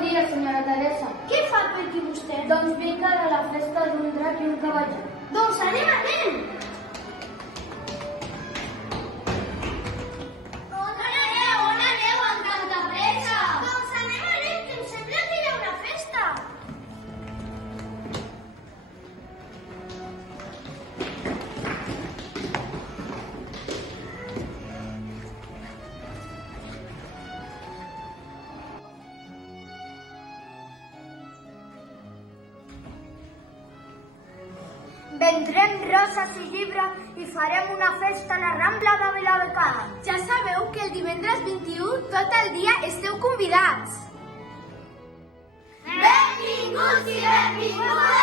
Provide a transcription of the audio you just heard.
Bon dia, senyora Teresa. Què fa per aquí vostè? Doncs vinc a la festa d'un drac i un cavall. Doncs anem! On aneu amb tanta pressa? Doncs anem, que em sembla que hi ha una festa. Vendrem roses i llibres i farem una festa a la Rambla de Viladecans. Ja sabeu que el divendres 21 tot el dia esteu convidats. Benvinguts i benvingudes!